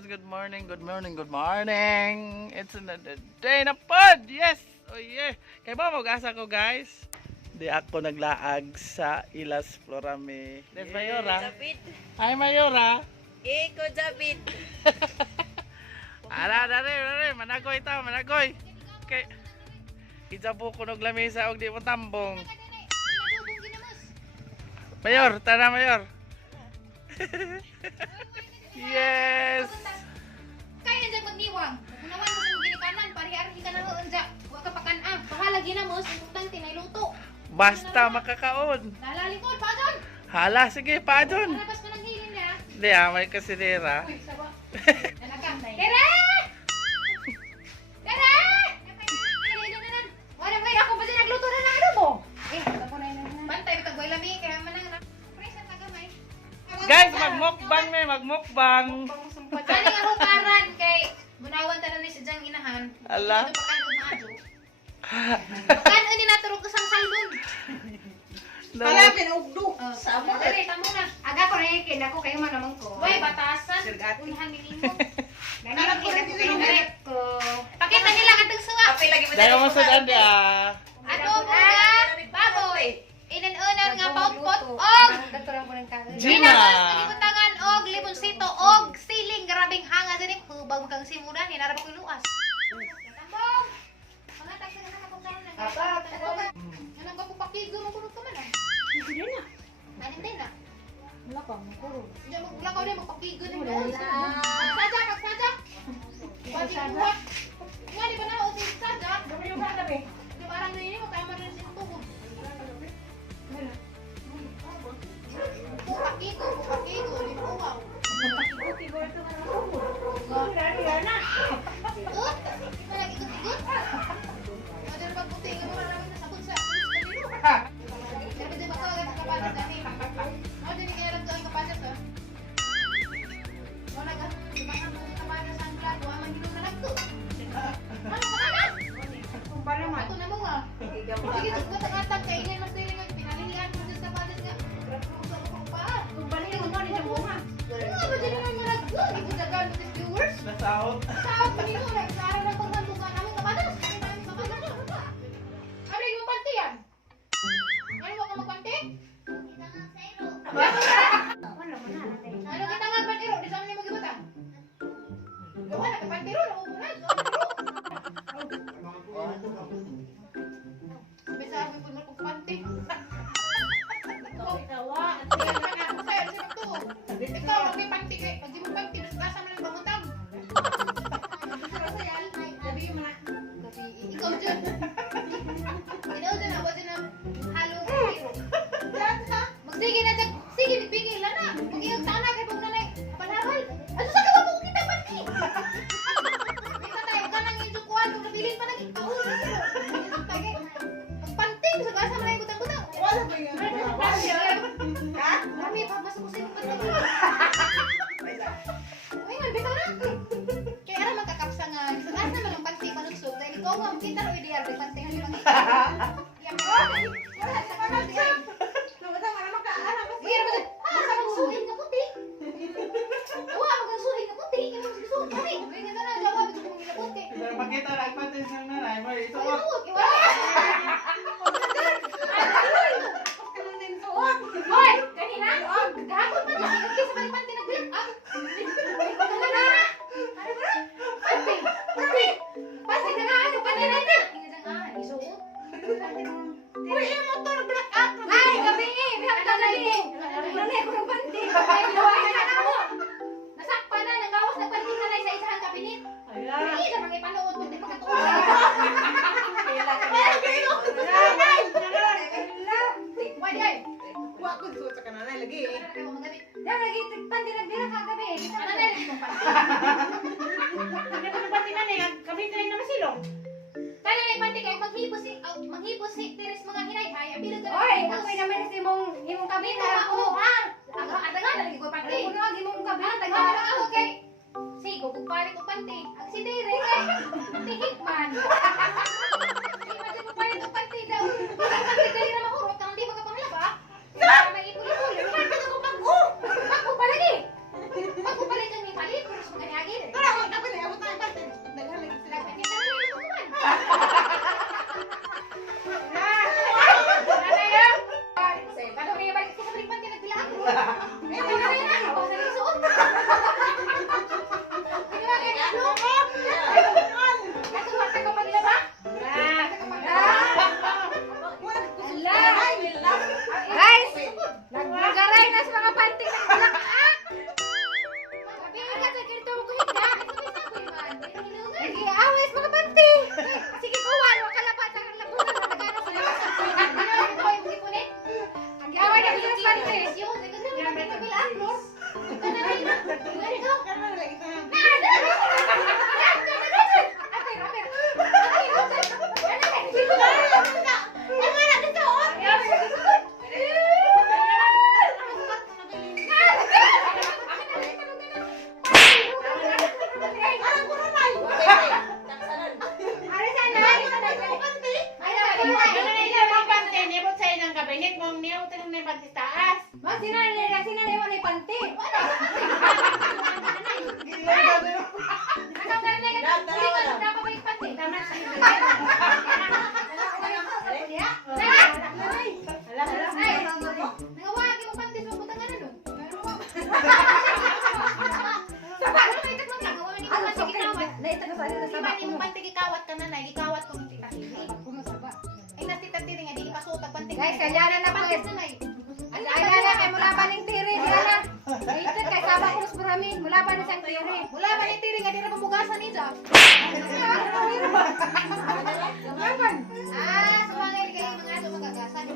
guys, good morning, good morning, good morning. It's another day na pod. Yes. Oh yeah. Kay ba mag-asa ko guys? Di ako naglaag sa Ilas Florame. Des Mayora. David. Hi Mayora. Iko David. Dare, managoy ta, managoy. Kay Ijabo ko nog lamesa og di mo tambong. Mayor, tara Mayor. Yes. Kaya dyan magniwang. Unawan mo sa ginikanan, pari-ari ka na noon dyan. Huwag ka pakanang. Pahalagi na mo, simutang tinayluto. Basta makakaon. Nalalikod, pa dyan. Hala, sige pa dun. Marabas mo ng hilin niya. Hindi may kasidera. Uy, sawa. Nalakang. Tere! Tere! Wala mo ako ba dyan nagluto na ano mo? Bantay, bitag boy lami. Kaya manang na. Presan ka gamay. Guys, magmukbang may magmukbang. Kani nga hukaran kay munawan ta na ni sa diyang inahan. Ala. Ito pa kan maadyo. Kan ani naturog sa salmon. Kala pinugdo. Sama dali tamo na. Aga ko rin kin ako kayo man naman ko. Way batasan. Ulhan ni nimo. Ganyan ko rin ko. Pakita nila kadtong suwa. Apil lagi mo Dahil mo sa dandi Adobo nga baboy. Inan-unan nga paut-pot og Gina. Kalimutangan og limonsito og siling grabing hanga diri hubag kang simudan ni narabak ko luas. Tambong. Mga tagsa na ako karon na. Anong ka pupakigo mo kuno ka man ah. Hindi na. Anin din na. Wala pa mo kuno. Hindi mo wala ka din magpakigo din doon. Pagsaja. Bagi buhat. Nga di ba na o si Saja? Dami yung gabi. Di ba lang nini mo tama rin sa tubo. Pupakigo, limuwaw. Pupakigo ito nga ng tubo. Rari-rana. Oh, malagi ikot-ikot. Madal pagputi, nga mga namin nasa kunsa. Kanino? Pero di ba ito agad ang kapatas dati? Ano din kaya lang ito ang kapatas ha? Wala ka, di ba ang mga kapatas ang plato, ang manghilong na nagto. Ano kapatas? Ito na mo nga. Sige, tagbatang-atang kainin mas dili nga pinalilihan mo sa kapatas nga. Sa mga paa. Kumbalik mo ni Jamunga. Ano ba dili nga nagto? Ito dagan mo sa viewers. Nasaot. Sa panino na sa araw ng pagbantugan namin kapatas. Ano yung panty yan? Ano ba ka magpanty? Ano kita nga pantiro? Di sa amin yung magibata? Gawa na ka pantiro, nakukunan. Sabi sa amin po na pagpanty. Ikaw, may panty kay. Pag di mo panty, mas basa mo ng bangutang. Ikaw dyan. Ikaw dyan, ako dyan ang halo pantiro. Magsige na dyan. Sige, bigil na na. Mag-iyag sana kay pong nanay. Palawal. Ano sa gawa mo kita panty? Kita tayo ka nang isukuhan. Kung nabilin pa nang ikaw. Magpanting sa basa mo na yung butang-butang. Wala ba yun? Ha? Marami pa, mas gusto yung panty. Uy, bitaw na. Kaya ara magkakapsa nga. Sa lahat naman ang panty panugsog. Dahil ikaw nga, kita ro ideal. May panty nga yung yan mo. Wala sa panty. Iya, betul. Masa magsuhin ka puti? Wala magsuhin ka puti. Ano magsuhin ka puti? Ganyan na lang, jawab ito kung hindi puti. Pero makita lang patin sa nanay mo ito. Hoy, kanina? Gahapon pa niya. Kasi sa balik panty nag-blip. Ano na? Panty. Panty na nga. Ano? Panty na ito. Isuot. Uy, yung motor black out. Ay, gabi eh. Bihang talay. Nalay ko ng panty. Ay, nawain na ako. Nasakpa na. Nagawas na panty na sa isang kabinet. Ay, na mga ipanood mo. Di pa katuwa. Wadi ay. Wa ko suot sa kananay lagi eh. Diyan, nag-itik panty nagdira kagabi. Ano na yung panty? Pati na niya, kami kayo na masilong. Tala na yung panty kayo. Manghipos si Teres mga hinay. Ay, abilag ka na. Oy, ako may naman sa imong kabit Ito ako. Ang taga na lagi ko panty. Ano ang imong kabit? Ang taga na ako kay. Sige, pagpalit ko panty. Ang si Tere kay. Tihikman. Imagine mo palit ko panty daw. Ang panty dali na mahurot. Kung hindi magkapangalaba. May ipuli-puli. Bakit ako pag-o? Pag-o palagi. Pag-o palit ang may palit. Pero sa mga niya utang na panty taas. Mas sinanay mo ni panty. Nakam ka rin na uli ka na dapat may panty. Tama siya. Nangawagi mo panty sa putang ano. Guys, kanya na po. Ala na kay mula pa ning tiri diha na. Itit kay sama ko sa marami. Mula pa ni sang tiri. Wala ba ni tiri nga di na pamugasan ni Jack? Ah, sumangay kayo mga aso magagasan.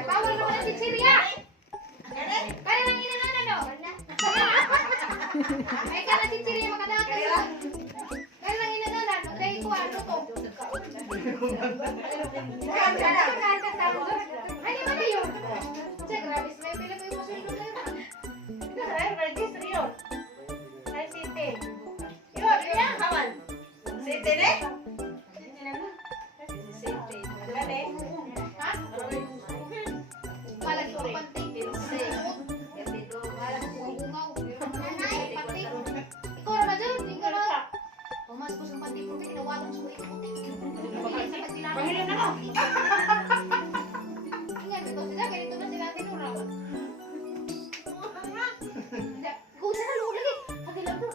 Bawal naman ang chichirya! Kaya lang inanan ano? Ay ka na chichirya makadaka yun. Kaya lang inanan. Dahil ko ano to? Ay di ba na yun? Che, grabe. May pila ko yung masulong na yun. Ito sa register yun. Ay sinte. Yun, yun. Kawan. Sete ne? Ha? Malagi ko pantay. Ikaw na dyan. Tingka na. Pumas ko sa pantay ko. Tinawagan sa ito. Pangilin na mo. Ingat ito sila. Ganito na sila tinura. Kung saan lalo lagi. Hati lang bro.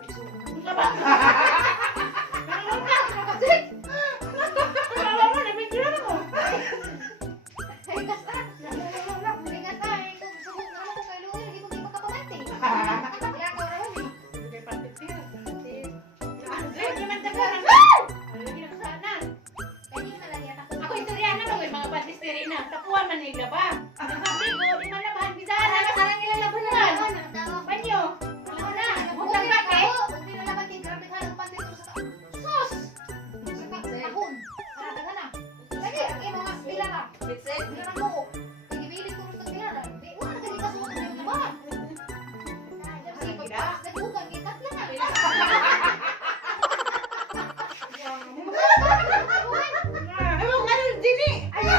Ako istorya na mo mga patisteri na. Tapuan man nila ba? Sabi ko, di man labahan bisana na sarang nila labunan. Banyo. Wala na. Bukang kake. Ano nga rin dini? Ano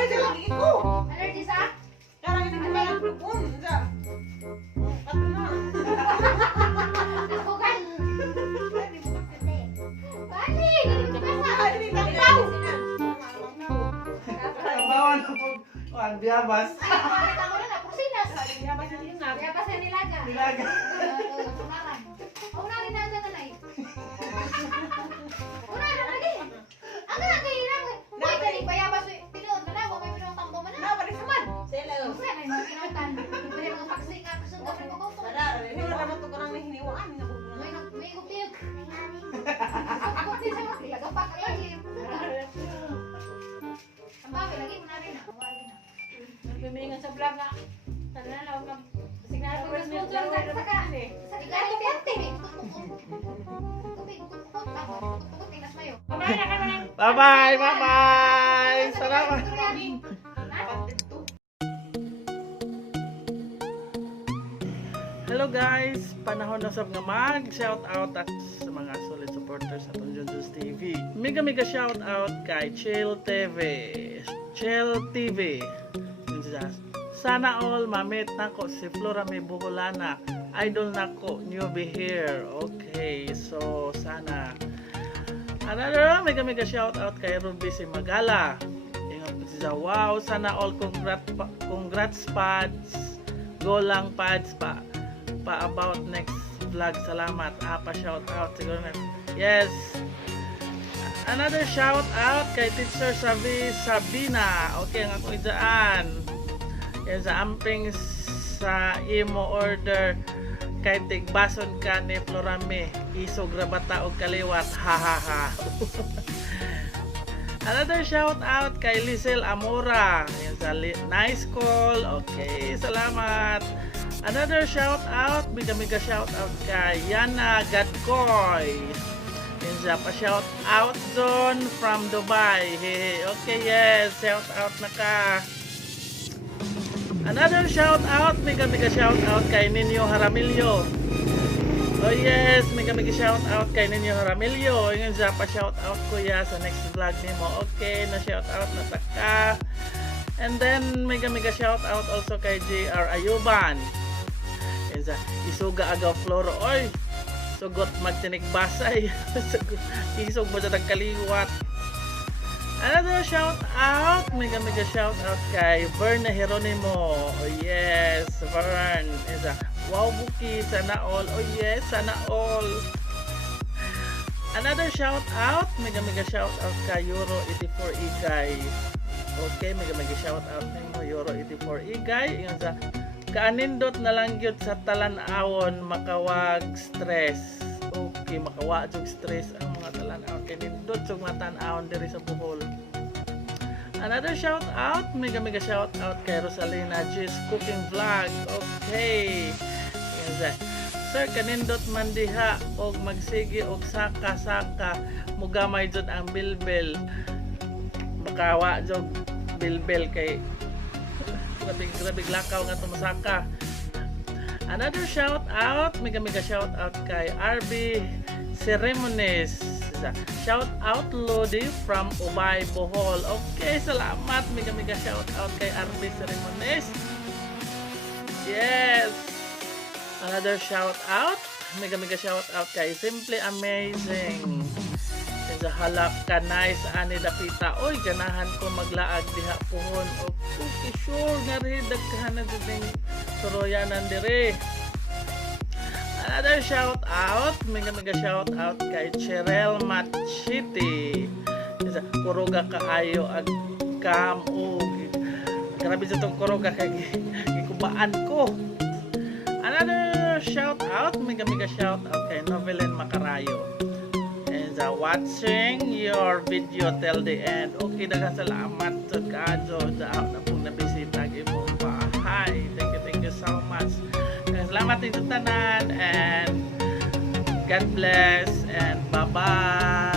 yung lagi ko? Allergy sa? Karang ito ba ang blukon? Sa. Kato na. Bukan. Bali, ganito ka sa. Ay, hindi tangkaw. Trabaho na po. Kuan biyabas. Ay, makakita ko na na, pusinas. Kaya pa sa nilaga. Nilaga. Unaran. Unaran na agad na Unaran lagi. Ang nga kayo lang. Boy, galing bayabas. Pinuod mo na. Huwag may pinuod tambo mo na. Nabalik saman. Sila. Wala na yung pinuotan. Pwede mga paksik ka. Kusong gawin ko ko. Wala. Hindi mo naman ito karang hiniwaan. May gupiyag. Ako din sa mga lagapak lagi. Ang bagay lagi mo na rin na. Nagbimingan sa vlog nga. Sana na huwag mag... Signal ko rin Sa ikaw pante. Tukot. Tukot. Tinas mayo. Kumain na ka na ng... Bye-bye. Bye-bye. Salamat. Hello guys, panahon na sab nga mag shout out sa mga solid supporters sa Junjun's TV. Mega shout out kay Chill TV. Sana all mamit nako si Flora May Buholana. Idol nako, newbie here. Okay, so sana another mega shout out kay Ruby si Magala. Ingat siya, wow, sana all congrats pads. Go lang pads pa about next vlog. Salamat. Pa shout out siguro na. Yes. Another shout out kay Teacher Sabina. Okay, ang ako idaan. Yan sa amping sa imo order kay tigbason ka ni Florame. isog ra bata og kaliwat, ha ha ha. Another shout out kay Lisel Amora. Yan sa nice call. Okay, salamat. Another shout out, mega shout out kay Yana Gadkoy. Yan sa pa shout out zone from Dubai. Hey, okay, yes, shout out na ka. Another shout out, mega shout out kay Ninyo Haramilyo. Oh yes, mega shout out kay Ninyo Haramilyo. Ngayon sa pa shout out kuya sa next vlog nimo. Okay, na shout out na taka. And then mega shout out also kay JR Ayuban. Ngayon sa isuga agaw floro. Oy, sugot magtinig basay. Isog mo sa kaliwat. Another shout out, mega shout out kay Verne Geronimo. Oh yes, Vern. Isa, wow buki, sana all. Oh yes, sana all. Another shout out, mega shout out kay Euro 84 Igay. Okay, mega shout out nimo Euro 84 Igay. Ingon sa kaanindot na lang gyud sa talan-awon makawag stress. Okay, makawa jug stress ang mga talan-awon kay nindot jug matan-awon diri sa Bohol. Another shout out, mega shout out kay Rosalina G's Cooking Vlog. Okay. Yan, sir, kanindot man diha og magsige og saka mugamay jud ang bilbil. Makawa jud bilbil kay grabe lakaw nga tumasaka. Another shout out, mega shout out kay RB Ceremonies. Shout out Lodi from Ubay, Bohol. Okay, salamat. Mega shout out kay RB Ceremonies. Yes. Another shout out, mega shout out kay Simply Amazing. Sa halap ka nice ani dapita. Oy, ganahan ko maglaag diha pohon. Okay, sure nga rin daghanan din soroyanan dire. Another shout out, mega shout out kay Cherel Machiti. Isa kuroga kaayo ag kamog. Grabe sa tong kuroga kay gikubaan ko. Another shout out, mega shout out kay Novelin Macarayo. And watching your video till the end. Okay, daghang salamat sa kadyo daaw na pong nabisita ang imong bahay. Thank you so much. Salamat dito tanan and God bless and bye-bye.